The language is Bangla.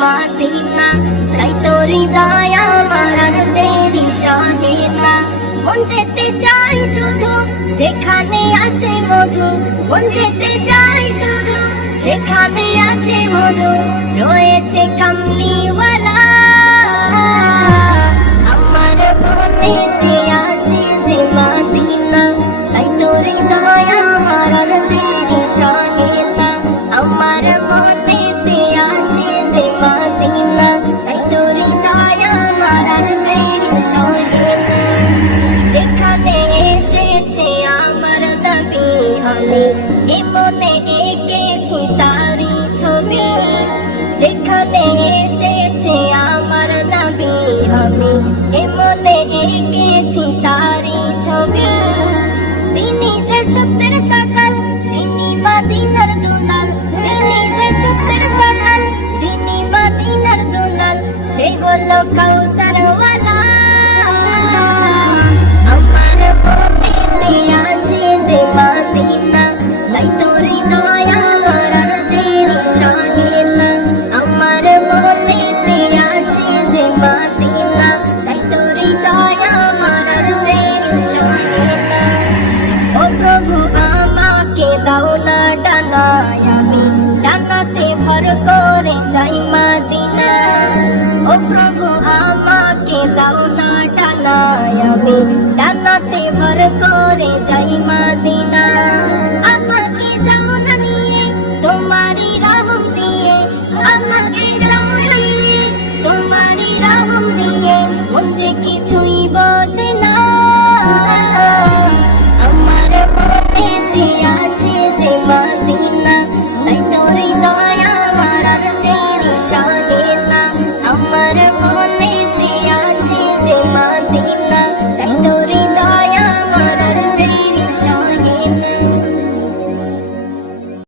মাদিনা, তাই তো হৃদয় আমার আর দেরি সহে না। মন যেতে চাই শুধু যেখানে আছে মধু, মন যেতে চাই শুধু যেখানে আছে মধু, রয়েছে কামলিওয়ালা। আমার মনেতে আছে যে মাদিনা, তাই তো হৃদয় আমার আর দেরি সহে না। আমার মনেতে আছে যে মাদিনা, তাই তো হৃদয় আমার আর দেরি সহে না। যেখানে এসেছে আমার নবী, আমি এ মনে এঁকেছি তারি ছবি। যেখানে এসেছে আমার নবী, আমি এ মনে এঁকেছি তারি ছবি। তিনি যে সত্যের সকাল, যিনি মদিনার দুলাল, তিনি যে সত্যের সকাল, যিনি মদিনার দুলাল, সে হলো কাউসার ওয়ালা। আমার মনেতে আছে যে মাদিনা, তাই তো হৃদয় আমার আর দেরি সহে না। আমার মনেতে আছে যে মাদিনা, তাই তো হৃদয় আমার আর দেরি সহে না। ও প্রভু আমাকে দাও না ডানায়, আমি ডানাতে ভর করে যাই মাদিনা। ও প্রভু আমাকে দাও না ডানায়, আমি ডানাতে ভর করে যাই মাদিনা। আমাকে যাও না নিয়ে তোমারই রহম দিয়ে, আমাকে যাও না নিয়ে তোমারই রহম দিয়ে, মন যে কিছুই বোঝে না। আমার মনেতে আছে যে মাদিনা,